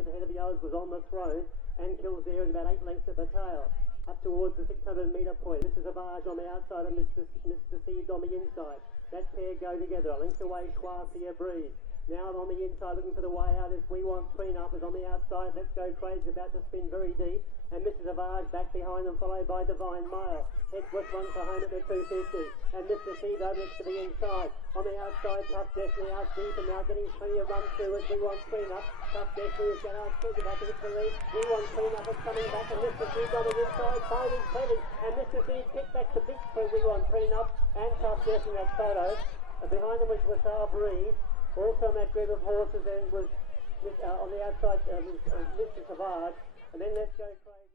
The head of the others was on the throne and kills there at about 8 lengths of the tail. Up towards the 600 metre point. Mr. Savage on the outside and Mr. Seed on the inside. That pair go together. A length away, Schwartz here, Breeze. Now on the inside looking for the way out is We Want Tween Up is on the outside. Let's Go Crazy about to spin very deep. And Mr. Savage back behind them, followed by Divine Mail. Hedgeworth one for home at the 250. And Mr. Seedo next to the inside. On the outside, Tough Destiny out deep and now getting plenty of run through as We Want Tween Up. Tough Destiny is going out through the back of the police. We Want Tween Up is coming back and Mr. Seed on the inside, finding Teddy. And Mr. Seed kicked back to big for We Want Tween Up and Tough Destiny that photo. And behind them was Wassar Breeze. Also in that group of horses then was on the outside Mr. Savage, and then Let's Go Crazy.